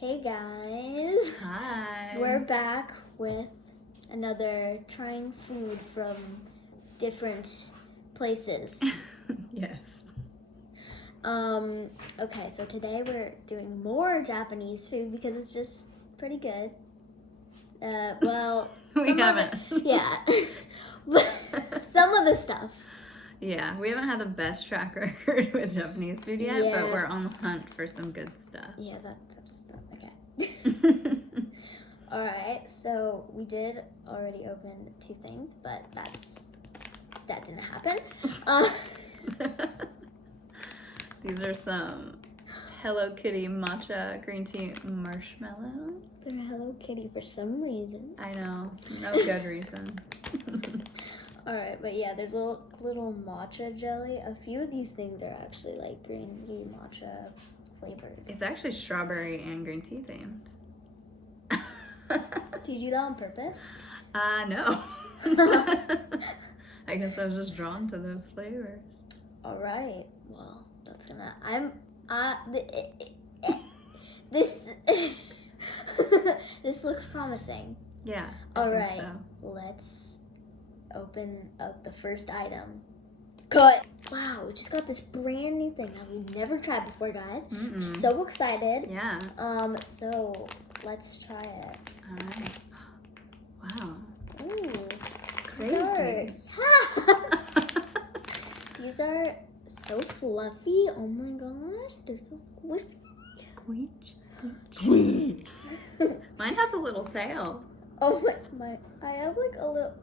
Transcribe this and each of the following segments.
Hey guys, Hi. we're back with another trying food from different places. Yes. Okay, so today we're doing more Japanese food because it's just pretty good. Well, We haven't. Yeah, some of the stuff. Yeah, we haven't had the best track record with Japanese food yet, Yeah. but we're on the hunt for some good stuff. Yeah, that's okay. All right, so we did already open 2 things, but that didn't happen. These are some Hello Kitty matcha green tea marshmallow. They're Hello Kitty for some reason. I know, no good reason. All right, but yeah, there's a little matcha jelly. A few of these things are actually like green tea matcha flavored. It's actually strawberry and green tea themed. Did you do that on purpose? No. I guess I was just drawn to those flavors. All right. Well, that's gonna. This this looks promising. Yeah. All think right. so. Let's open up the first item. Cut. Wow, we just got this brand new thing that we've never tried before, guys. I'm so excited. Yeah. So let's try it. All right. Wow. Ooh. Crazy. These are so fluffy. Oh my gosh, they're so squishy. Squeak. Mine has a little tail. Oh my! I have like a little.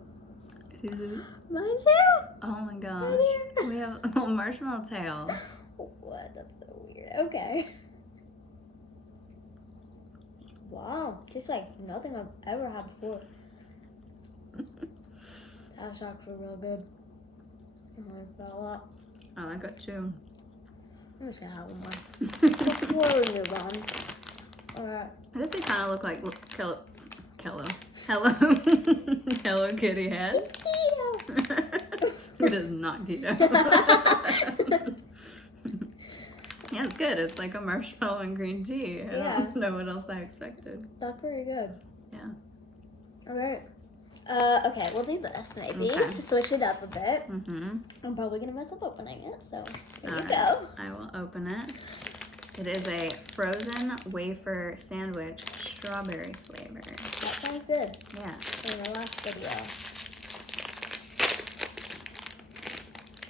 Mine too. Oh my gosh. Right here. We have little marshmallow tails. What? That's so weird. Okay. Wow, tastes like nothing I've ever had before. That's actually real good. I like that a lot. I like it too. I'm just gonna have one more before we move on. Alright. I guess they kind of look like Hello Kitty heads. It's keto. It is not keto. Yeah, it's good. It's like a marshmallow and green tea. I don't know what else I expected. That's pretty good. Yeah. Alright. Okay, we'll do this maybe Okay. to switch it up a bit. Mm-hmm. I'm probably gonna mess up opening it, so here All we right. go. I will open it. It is a frozen wafer sandwich, strawberry flavor. That sounds good. Yeah. In the last video,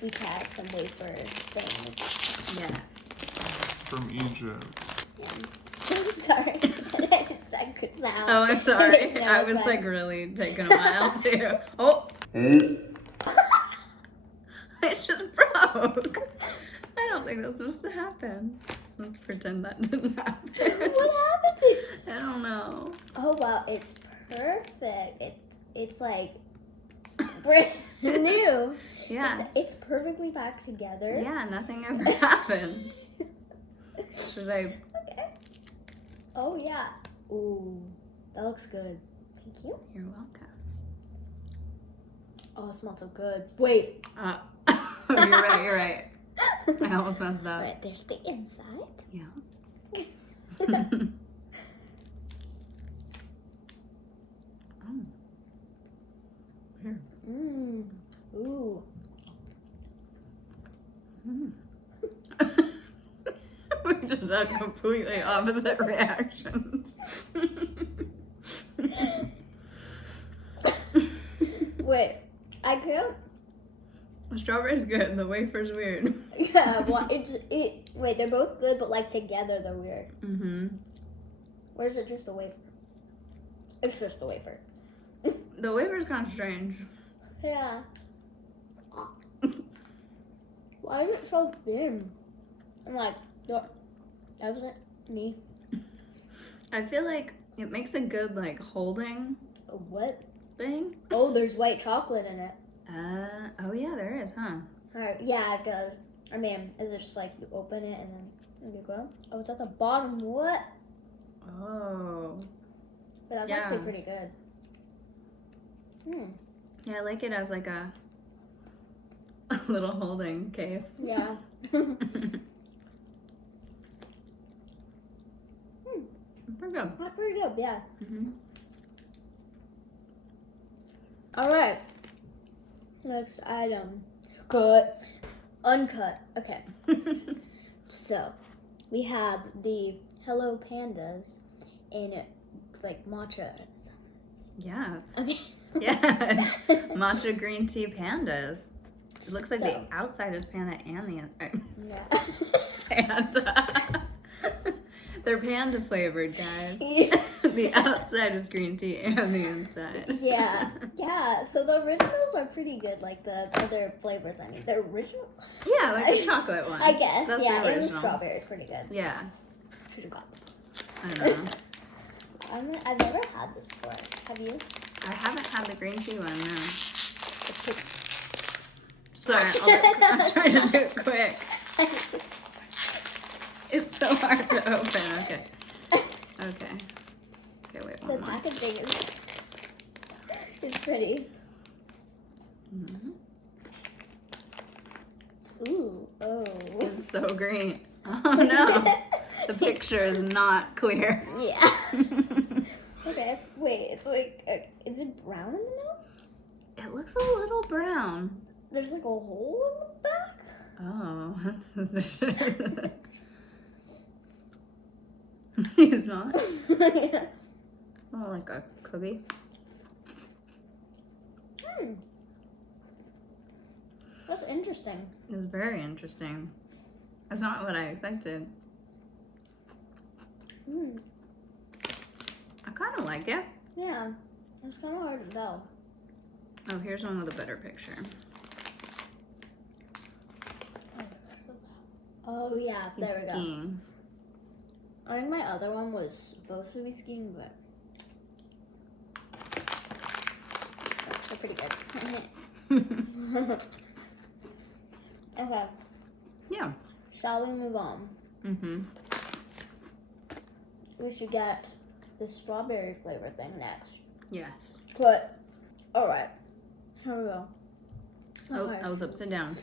we had some wafer things. Yes. From Egypt. Yeah. Sorry. That could sound. Oh, I'm sorry. No, I it's was fine. like really taking a while too. Oh! It just broke. I don't think that's supposed to happen. Let's pretend that didn't happen. What happened to it? I don't know. Oh wow, it's perfect. It's like brand new. Yeah. It's perfectly packed together. Yeah, nothing ever happened. Should I? Okay. Oh yeah. Ooh, that looks good. Thank you. You're welcome. Oh, it smells so good. Wait. You're right. I almost messed up. Right, there's the inside. Yeah. Oh. Weird. Ooh. We just had completely opposite reactions. Wait, I can't. The strawberry's good, the wafer's weird. Yeah, well, wait, they're both good, but like together they're weird. Mm-hmm. Or is it just the wafer? It's just the wafer. The wafer's kind of strange. Yeah. Why is it so thin? I'm like, that wasn't me. I feel like it makes a good like holding What? thing. Oh, there's white chocolate in it. Oh yeah, there is, huh? Alright, yeah, it does. I mean, is it just like you open it and then you go? Oh, it's at the bottom. What? Oh. But that's Yeah. actually pretty good. Yeah, I like it as like a little holding case. Yeah. Pretty good. That's pretty good, yeah. Mm-hmm. All right. Next item. Cut. Uncut. Okay. So, we have the Hello Pandas in like matcha. Yeah. Okay. Yeah. Matcha green tea pandas. It looks like the So- outside is panda and the inside. Yeah. Panda. They're panda flavored, guys. Yeah. The outside is green tea and the inside. Yeah. Yeah. So the originals are pretty good, like the other flavors. I mean, the original. Yeah, like the chocolate one. I guess. That's Yeah, the and the original. strawberry is pretty good. Yeah. Should have got. I know. I've never had this before. Have you? I haven't had the green tea one, no. It's pretty- Sorry, I'm trying to do it quick. It's so hard to open. Okay. Okay. Okay, wait, The one more. packaging is pretty. Mhm. Ooh, oh. It's so green. Oh no. The picture is not clear. Yeah. Okay, wait, it's like, is it brown in the middle? It looks a little brown. There's like a hole in the back? Oh, that's suspicious. You smell it? Yeah. Oh, like a cookie. That's interesting. It's very interesting. That's not what I expected. Mm. I kind of like it. Yeah, it's kind of hard to tell. Oh, here's one with a better picture. Oh yeah, He's there we go. skiing. I think my other one was supposed to be skiing, but oh, they're pretty good. Okay, Yeah. shall we move on? Mm-hmm. We should get the strawberry flavor thing next. Yes. But all right, here we go. Oh, Okay. I was upside down.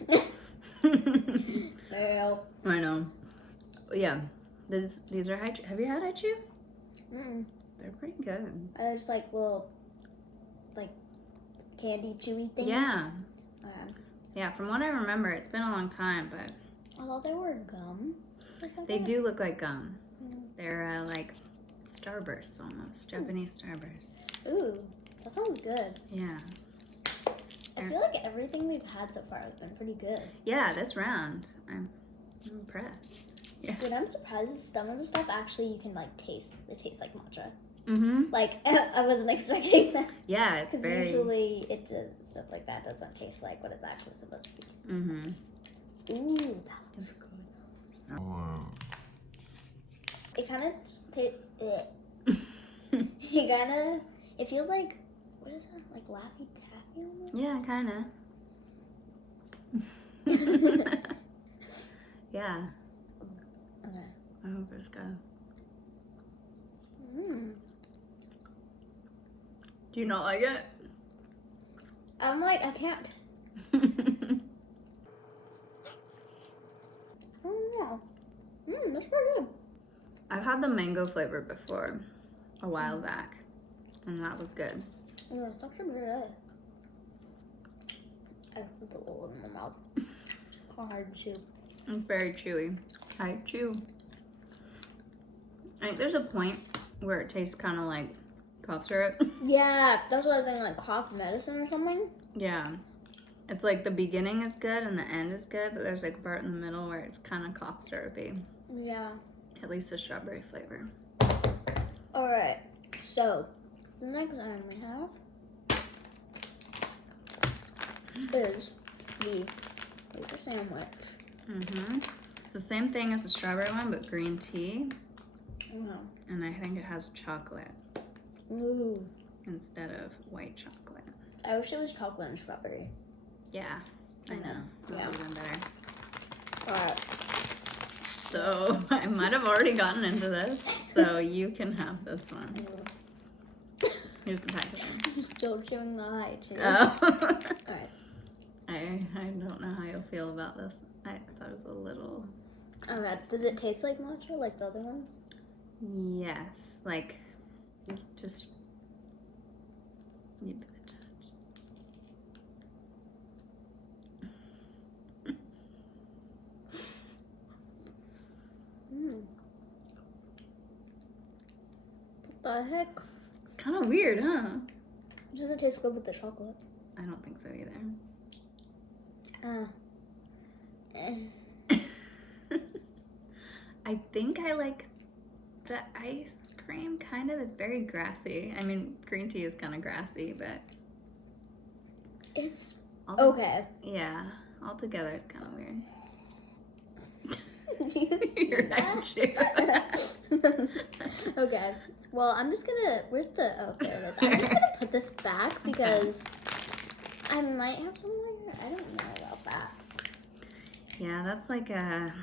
Well, I know. Yeah. These are haichu. Have you had haichu? They're pretty good. I just like little, like, candy chewy things. Yeah. Um, Yeah, from what I remember, it's been a long time, but I thought they were gum or something. they do look like gum. Mm. They're like Starbursts almost. Japanese Starbursts. Ooh, that sounds good. Yeah. I feel like everything we've had so far has been pretty good. Yeah, this round, I'm impressed. Dude, I'm surprised some of the stuff actually you can like taste. It tastes like matcha. Mm-hmm. Like I wasn't expecting that. Yeah, it's Because very... usually it does, stuff like that doesn't taste like what it's actually supposed to be. Mm-hmm. Ooh, that looks good. Hello. It kind of it kind of it feels like, what is that, like Laffy Taffy almost? Yeah, kind of. Yeah. Okay. I hope it's good. Do you not like it? I'm like, I can't. I don't know. That's pretty good. I've had the mango flavor before, a while back, and that was good. Yeah, it's actually pretty good. I put the hole in my mouth. It's hard to chew. It's very chewy. I chew. I think there's a point where it tastes kind of like cough syrup. Yeah, that's what I was thinking, like cough medicine or something. Yeah. It's like the beginning is good and the end is good, but there's like a part in the middle where it's kind of cough syrupy. Yeah. At least the strawberry flavor. All right. So the next item we have is the wafer sandwich. Mm-hmm. It's the same thing as the strawberry one, but green tea. Wow. And I think it has chocolate Ooh. instead of white chocolate. I wish it was chocolate and strawberry. Yeah, I know. That Yeah. would have been better. All right. So I might have already gotten into this, so you can have this one. Here's the packaging. I'm still chewing the high too. Oh. All right. I don't know how you'll feel about this. I thought it was a little... All right. Does it taste like matcha like the other ones? Yes, like just you be the judge. What the heck? It's kind of weird, huh? It doesn't taste good with the chocolate. I don't think so either. I think I like the ice cream kind of. It's very grassy. I mean, green tea is kind of grassy, but It's all okay. yeah, altogether it's kind of weird. Do you see You're that? right, too. Okay. Well, I'm just gonna. Where's the? Oh, there it is. I'm just gonna put this back because I might have something like that. I don't know about that. Yeah, that's like a.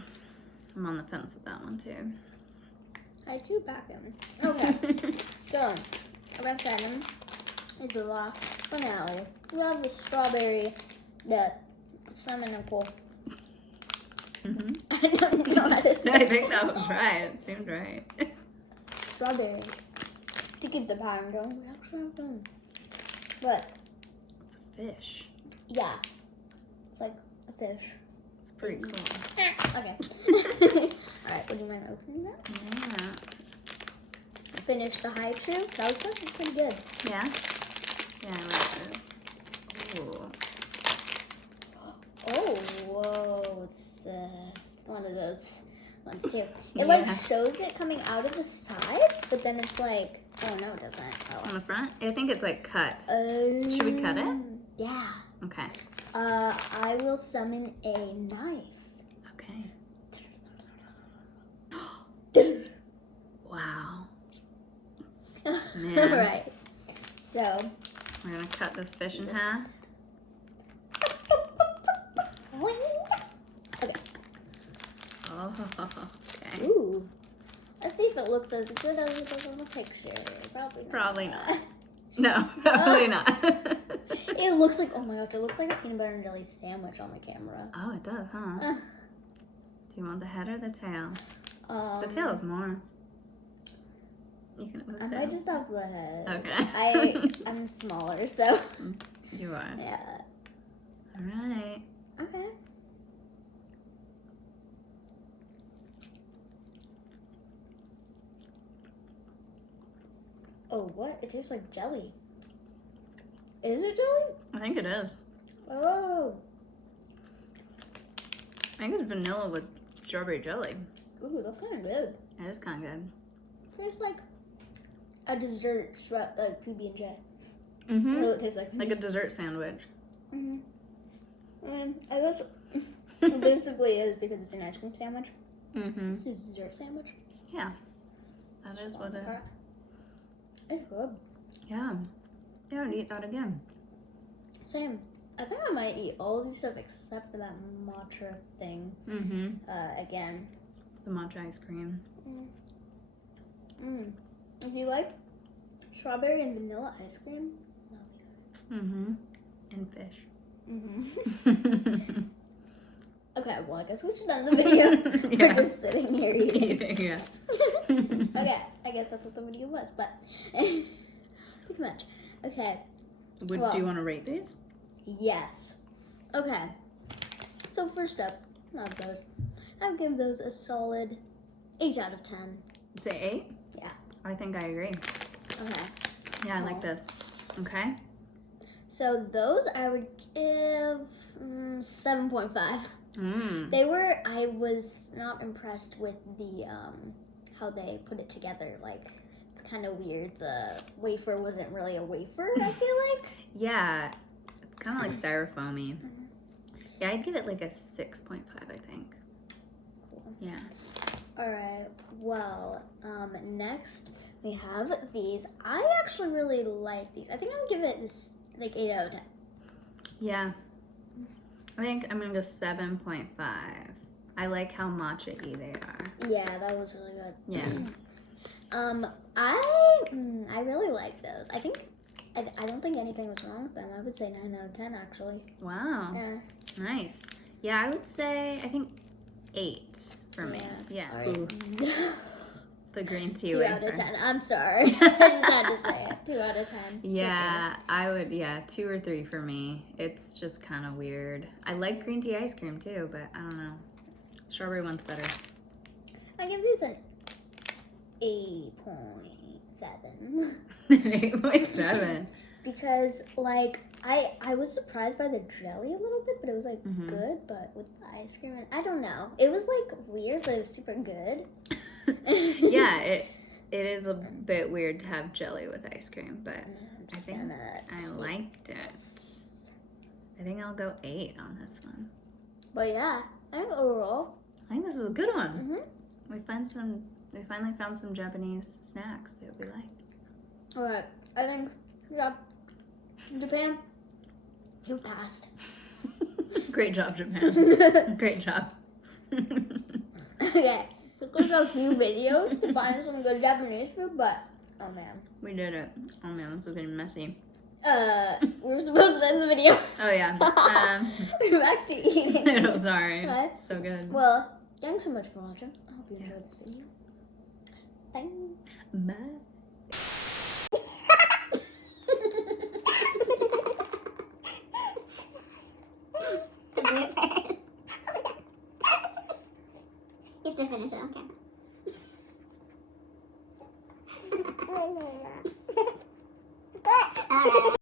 I'm on the fence with that one too. I do back him. Okay. So, our next item is the last finale. We have the strawberry, the cinnamon and cool. Mm-hmm. I don't know how to say I think that was right. It seemed right. strawberry. To keep the pattern going, we actually have done. But It's a fish. yeah, it's like a fish. It's pretty cool. Okay. Alright, would you mind opening that? Yeah. Finish the high chew. That was pretty good. Yeah? Yeah, I like this. Ooh. Oh, whoa. It's one of those ones too. It like Yeah. shows it coming out of the sides, but then it's like, oh no, it doesn't. On the front? I think it's like cut. Oh. Should we cut it? Yeah. Okay. I will summon a knife. Okay. Wow. Man. Alright. So. We're gonna cut this fish in half. Okay. Oh, okay. Ooh. Let's see if it looks as good as it does on the picture. Probably not. Probably not. No, probably not. It looks like, oh my gosh, it looks like a peanut butter and jelly sandwich on the camera. Oh, it does, huh? Do you want the head or the tail? The tail is more. You can have the I tail. might just have the head. Okay. I'm smaller, so. You are. Yeah. All right. Okay. Oh, what? It tastes like jelly. Is it jelly? I think it is. Oh. I think it's vanilla with strawberry jelly. Ooh, that's kind of good. It is kind of good. Tastes like a dessert, like PB&J. Mm-hmm. Oh, it tastes like Like a dessert sandwich. Mm-hmm. I guess it basically is because it's an ice cream sandwich. Mm-hmm. It's a dessert sandwich. Yeah. That is what it is. It's good. Yeah. Yeah, I'd eat that again. Same. I think I might eat all of these stuff except for that matcha thing Mm-hmm. again. The matcha ice cream. If you like strawberry and vanilla ice cream, Mm-hmm. And fish. okay, well, I guess we should end the video. Yeah. We're just sitting here eating. Yeah. Okay, I guess that's what the video was, but pretty much. Okay, Do you want to rate these? yes. Okay, so first up, love those. I'll give those a solid 8 out of 10. You say 8? Yeah. I think I agree. Okay. Yeah, I like this. Okay. So those I would give 7.5. I was not impressed with the, how they put it together. Like, it's kind of weird. The wafer wasn't really a wafer, I feel like. Yeah. It's kind of like styrofoamy. Yeah, I'd give it like a 6.5, I think. Cool. Yeah. Alright, well, next we have these. I actually really like these. I think I'll give it this, like, 8 out of 10. Yeah. I think I'm going to go 7.5. I like how matcha-y they are. Yeah, that was really good. Yeah. I really like those. I think, I don't think anything was wrong with them. I would say 9 out of 10, actually. Wow. Yeah. Nice. Yeah, I would say, I think 8 for me. Yeah. All right. The green tea 2 wafer. out of 10. I'm sorry. I just had to say it. 2 out of 10. Yeah, I would, 2 or 3 for me. It's just kind of weird. I like green tea ice cream too, but I don't know. Strawberry one's better. I give these an 8.7. 8.7. Because, like, I was surprised by the jelly a little bit, but it was, like, good. But with the ice cream, I don't know. It was, like, weird, but it was super good. Yeah, it is a bit weird to have jelly with ice cream, but I think I liked it. I think I'll go 8 on this one. But yeah, I think overall, I think this is a good one. We finally found some Japanese snacks that we like. all right. I think, yeah, Japan, you passed. Great job, Japan. Great job. Okay. Took us a few videos to find some good Japanese food, but oh man. We did it. Oh man, this is getting messy. We were supposed to end the video. Oh yeah. We're back to eating. I'm sorry. It's What? so good. Well, thanks so much for watching. I hope you enjoyed this video. Bye. Bye. You have to finish it on camera.